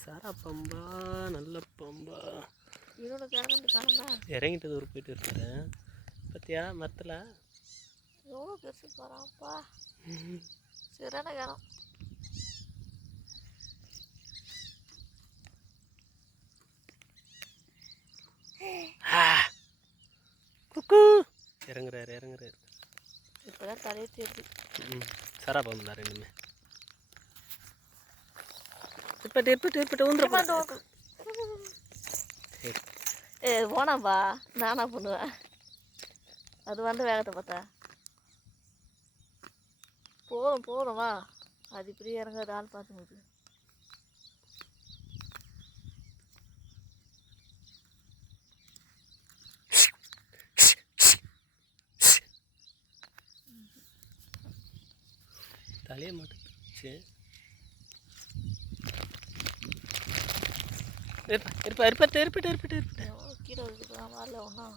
சாரா பாம்பா நல்ல பாம்பா இதோட காணுமா இறங்கிட்டது ஒரு போயிட்டு இருக்காரு பார்த்தியா மரத்தில் எவ்வளோ பெருசு போகிறான்ப்பா சரியான காலம் குக்கு இறங்குறாரு இப்போதான் தலையை தெரியுது சாரா பாம்பு தான் ரெண்டுமே இருப்பட்டு ஊந்துட போனாப்பா நானா பண்ணுவேன் அது வந்து வேகத்தை பார்த்தா போதும் வா அது இப்படி இறங்காது ஆள் பார்த்துங்க தலையை மாட்டுச்சு இருப்பட்டு கீழே வரல ஒன்றும்